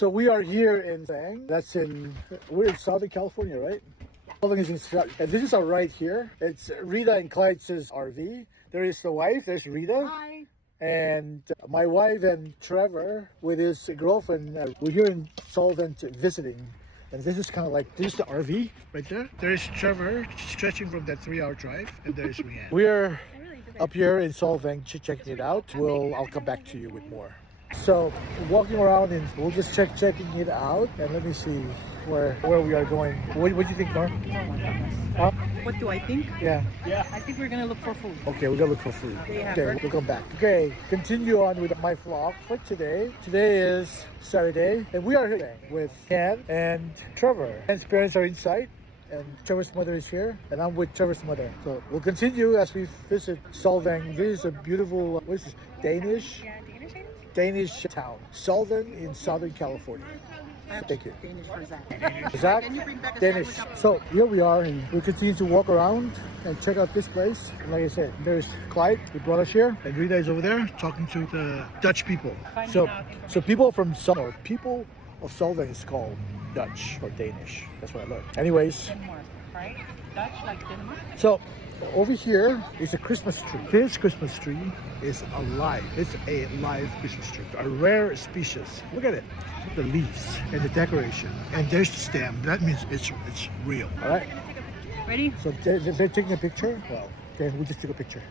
So we are here in Solvang. We're in Southern California, right? Solvang is in, and this is our right here. It's Rita and Clyde's RV. There is the wife, there's Rita. Hi. And my wife and Trevor with his girlfriend, we're here in Solvang visiting. And this is kind of like, this is the RV right there. There's Trevor stretching from that 3-hour drive, and there's Rianne. We're up here in Solvang checking it out. I'll come back to you with more. So walking around and we'll just checking it out, and let me see where we are going. What do you think, Norm? Huh? What do I think? Yeah. I think we're gonna look for food. Okay, we're gonna look for food. Yeah. Okay, we'll come back. Okay, continue on with my vlog for today. Today is Saturday, and we are here with Ken and Trevor. Ken's parents are inside, and Trevor's mother is here, and I'm with Trevor's mother. So we'll continue as we visit Solvang. This is a beautiful, what is this, Danish? Yeah, Danish town. Solvang in Southern California. Thank you. Danish for Zach. Zach? Can you bring back a Danish. sandwich? So here we are, and we continue to walk around and check out this place. And like I said, there's Clyde, who brought us here, and Rita is over there talking to the Dutch people. So people of Solvang is called Dutch or Danish. That's what I learned. Anyways. Denmark, right? Dutch like Denmark. So over here is a Christmas tree. This Christmas tree is alive. It's a live Christmas tree, a rare species. Look at it, the leaves and the decoration. And there's the stem. That means it's real. All right. Ready? So they're taking a picture. Well, okay, we just took a picture.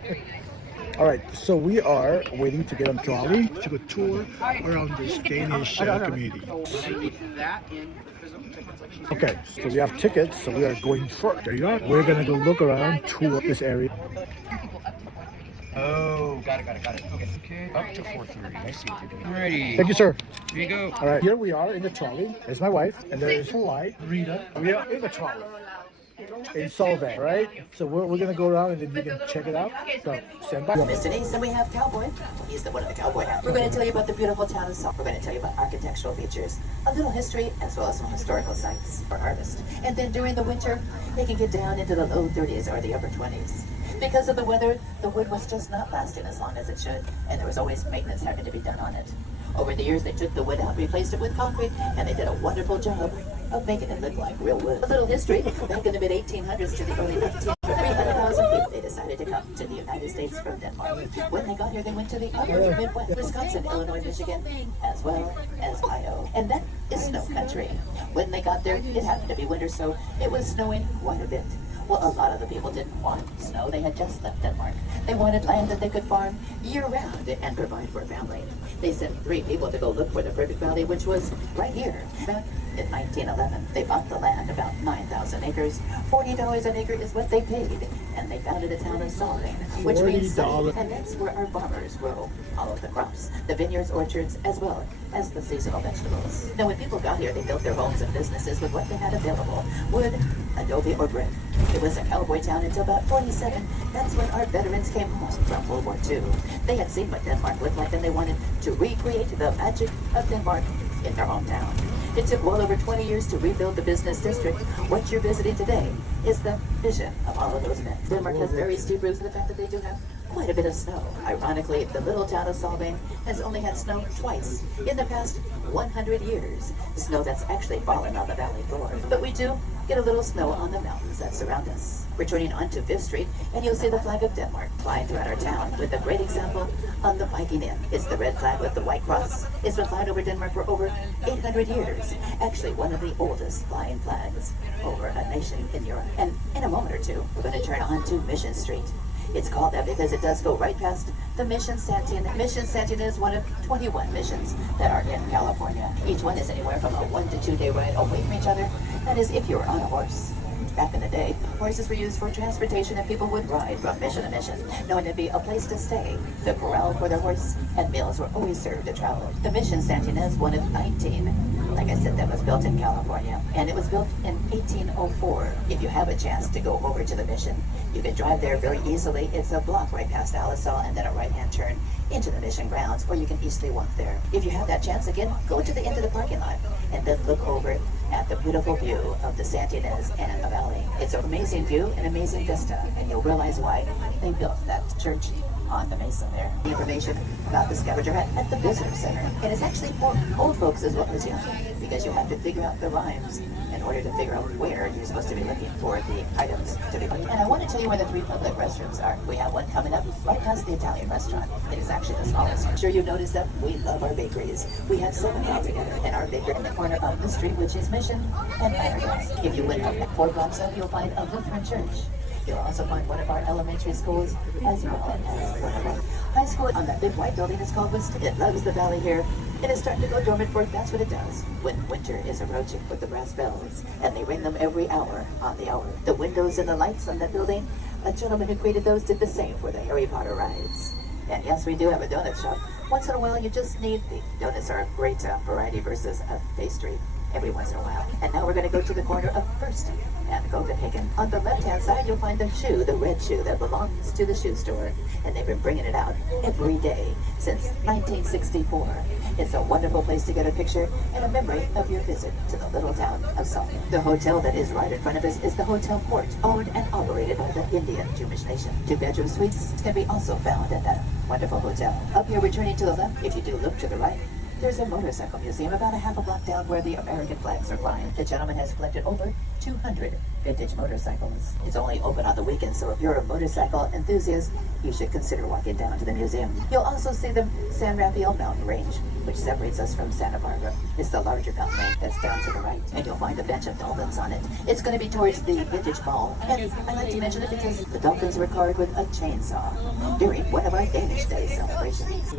All right. So we are waiting to get on trolley to go tour around this Danish community. Okay, so we have tickets, so we are going first. There you are. We're gonna go look around, tour this area. Oh, got it. Okay. Up to 4:30. I see what you're doing. Alrighty. Thank you, sir. Here you go. All right, here we are in the trolley. There's my wife, and there's Clyde, Rita. We are in the trolley in Solvang, right? So we're gonna go around and then you can check it out. So stand by. Miss Denise, and we have Cowboy. He's the one of the cowboy hat. We're going to tell you about the beautiful town of Solvang. We're going to tell you about architectural features, a little history, as well as some historical sites for harvest. And then during the winter, they can get down into the low 30s or the upper 20s. Because of the weather, the wood was just not lasting as long as it should, and there was always maintenance having to be done on it. Over the years, they took the wood out, replaced it with concrete, and they did a wonderful job of making it look like real wood. A little history, back in the mid-1800s to the early 1900s, 300,000 people, they decided to come to the United States from Denmark. When they got here, they went to the upper Midwest, Wisconsin, Illinois, Michigan, as well as Ohio. And that is snow country. When they got there, it happened to be winter, so it was snowing quite a bit. Well, a lot of the people didn't want snow. They had just left Denmark. They wanted land that they could farm year-round and provide for a family. They sent 3 people to go look for the perfect valley, which was right here. Back in 1911, they bought the land, about 9,000 acres. $40 an acre is what they paid, and they founded a town of Solvang, which means sunny, and that's where our farmers grow all of the crops, the vineyards, orchards, as well as the seasonal vegetables. Now, when people got here, they built their homes and businesses with what they had available: wood, adobe, or brick. It was a cowboy town until about 47. That's when our veterans came home from World War II. They had seen what Denmark looked like, and they wanted to recreate the magic of Denmark in their hometown. It took well over 20 years to rebuild the business district. What you're visiting today is the vision of all of those men. Denmark has very steep roofs, and the fact that they do have quite a bit of snow. Ironically, the little town of Solvang has only had snow twice in the past 100 years. Snow that's actually fallen on the valley floor. But we do get a little snow on the mountains that surround us. We're turning onto 5th Street, and you'll see the flag of Denmark flying throughout our town, with a great example on the Viking Inn. It's the red flag with the white cross. It's been flying over Denmark for over 800 years. Actually, one of the oldest flying flags over a nation in Europe. And in a moment or two, we're going to turn onto Mission Street. It's called that because it does go right past the Mission Santin. Mission Santin is one of 21 missions that are in California. Each one is anywhere from a 1 to 2 day ride away from each other. That is, if you were on a horse. Back in the day, horses were used for transportation, and people would ride from mission to mission, knowing it'd be a place to stay. The corral for their horse and meals were always served to travel. The Mission Santin is one of 19, like I said, that was built in California, and it was built in 1804. If you have a chance to go over to the mission, you can drive there very easily. It's a block right past Alisal, and then a right-hand turn into the mission grounds, or you can easily walk there. If you have that chance, again, go to the end of the parking lot and then look over at the beautiful view of the Santinez and the valley. It's an amazing view, an amazing vista, and you'll realize why they built that church on the mesa there. The information about the scavenger hunt at the visitor center. And it's actually for old folks as well as young, because you have to figure out the rhymes in order to figure out where you're supposed to be looking for the items to be put. And I want to tell you where the 3 public restrooms are. We have one coming up right past the Italian restaurant. It is actually the smallest. I'm sure you noticed that we love our bakeries. We have 7 altogether, and our baker in the corner of the street, which is Mission and Paragraphs. If you went up 4 blocks up, you'll find a Lutheran church. You'll also find one of our elementary schools, as well as one of our high school. On that big white building is called Wiston. It loves the valley here. It is starting to go dormant for it. That's what it does when winter is approaching with the brass bells. And they ring them every hour on the hour. The windows and the lights on that building, a gentleman who created those did the same for the Harry Potter rides. And yes, we do have a donut shop. Once in a while, you just need the donuts are a great variety versus a pastry every once in a while. And now we're going to go to the corner of First and Copenhagen. On the left-hand side, you'll find the shoe, the red shoe that belongs to the shoe store. And they've been bringing it out every day since 1964. It's a wonderful place to get a picture and a memory of your visit to the little town of Solvang. The hotel that is right in front of us is the Hotel Port, owned and operated by the Indian Jewish nation. 2-bedroom suites can be also found at that wonderful hotel. Up here, returning to the left, if you do look to the right, there's a motorcycle museum about a half a block down where the American flags are flying. The gentleman has collected over 200 vintage motorcycles. It's only open on the weekends, so if you're a motorcycle enthusiast, you should consider walking down to the museum. You'll also see the San Rafael mountain range, which separates us from Santa Barbara. It's the larger mountain range that's down to the right, and you'll find a bench of dolphins on it. It's going to be towards the vintage mall, and I like to mention it because the dolphins were carved with a chainsaw during one of our Danish Day celebrations.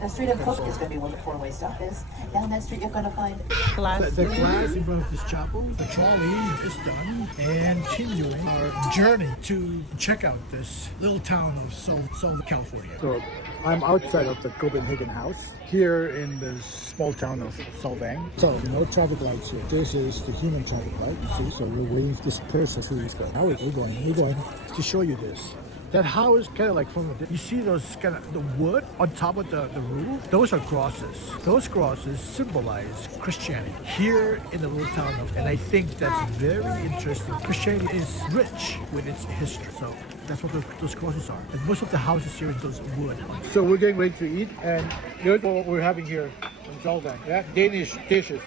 The street of Cook is going to be where the 4-way stop is. Down that street, you're going to find Glass. The glass in front of this chapel. The trolley is done, and continuing our journey to check out this little town of Solvang, California. So I'm outside of the Copenhagen house here in this small town of Solvang. So no traffic lights here. This is the human traffic light. See, so we're waiting for this person to go. Now we're going to show you this. That house kind of like from the, you see those kind of the wood on top of the roof? Those are crosses. Those crosses symbolize Christianity here in the little town of, and I think that's very interesting. Christianity is rich with its history. So that's what those crosses are. And most of the houses here is those wood. So we're getting ready to eat, and here's what we're having here in Solvang. Yeah, Danish dishes.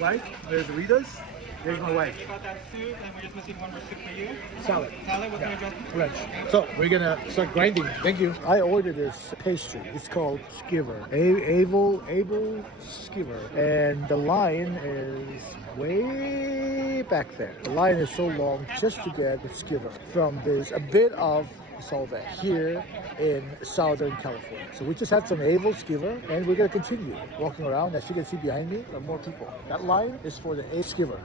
Right? There's Ritas. There's my wife. About that soup, and we're just missing one more soup for you. Salad. Salad, what kind of dressing? Ranch. So we're gonna start grinding. Thank you. I ordered this pastry. It's called skiver. Able skiver. And the line is way back there. The line is so long just to get the skiver from this a bit of Solvang here in Southern California. So we just had some able skiver, and we're gonna continue walking around. As you can see behind me, there are more people. That line is for the able skiver.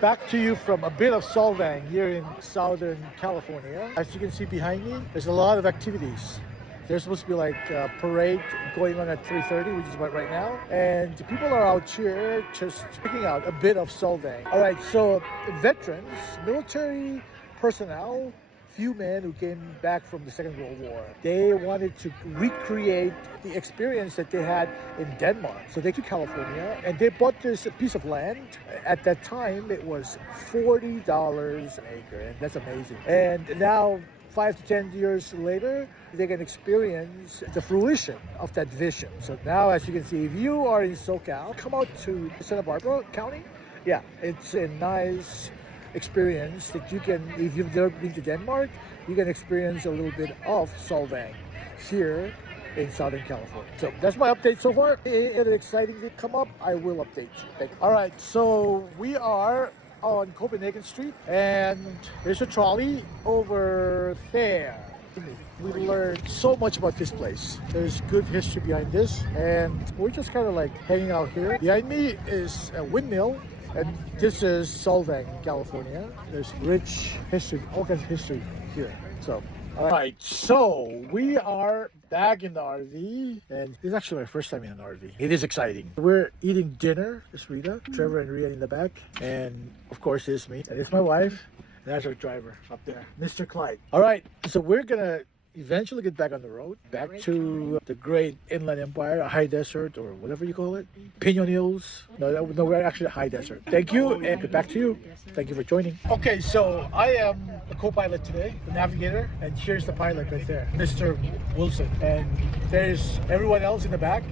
Back to you from a bit of Solvang here in Southern California. As you can see behind me, there's a lot of activities. There's supposed to be like a parade going on at 3:30, which is about right now. And people are out here just checking out a bit of Solvang. All right, so veterans, military personnel, few men who came back from the Second World War. They wanted to recreate the experience that they had in Denmark. So they took California and they bought this piece of land. At that time, it was $40 an acre, and that's amazing. And now, 5 to 10 years later, they can experience the fruition of that vision. So now, as you can see, if you are in SoCal, come out to Santa Barbara County. Yeah, it's a nice experience that you can, if you've never been to Denmark, you can experience a little bit of Solvang here in Southern California. So that's my update so far. If exciting to come up, I will update you. Thank you. All right, so we are on Copenhagen Street, and there's a trolley over there. We learned so much about this place. There's good history behind this, and we're just kind of like hanging out here. Behind me is a windmill. And this is Solvang, California. There's rich history, all kinds of history here. So, all right, so we are back in the RV, and this is actually my first time in an RV. It is exciting. We're eating dinner. It's Rita, Trevor, and Rita in the back, and of course, it's me, and it's my wife, and that's our driver up there, Mr. Clyde. All right, so we're gonna eventually get back on the road, back to the great inland empire, a high desert, or whatever you call it. Pinion Hills. No, we're actually a high desert. Thank you, and back to you. Thank you for joining. Okay, so I am the co-pilot today, the navigator, and here's the pilot right there, Mr. Wilson. And there's everyone else in the back.